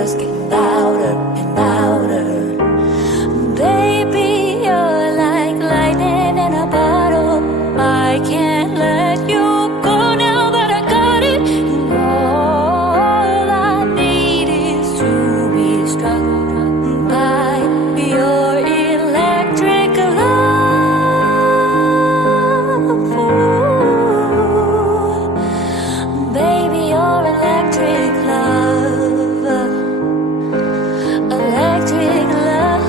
thunder's getting louder and louder. Baby, you're like lightning in a bottle. I can't let you go now that I got it. And all I need is to be struck by your electric love. Ooh, baby, your electric love, electric love.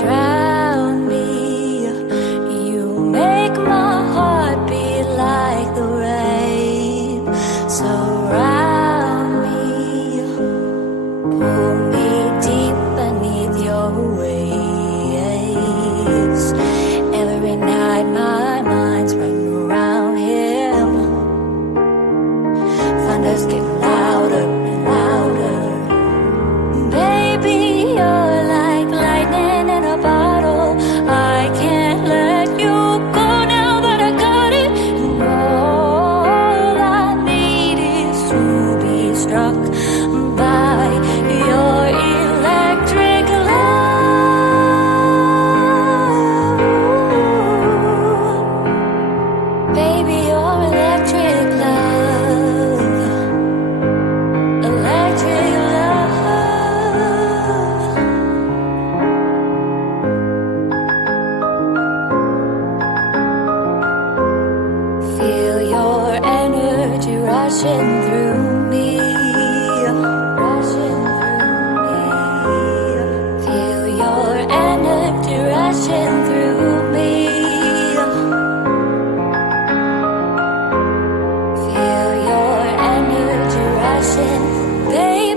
Drown me, you make my heart beat like the rain. Surround me, pull me deep beneath your waves. Every night my mind's running around him. Thunder's getting louder and louder. Baby, you're like lightning in a bottle. I can't let you go now that I got it. And all I need is to be struck by your electric love. Baby, your electric love, electric love. Feel your energy rushing through me, rushing through me. Feel your energy rushing through me. Feel your energy rushing, baby.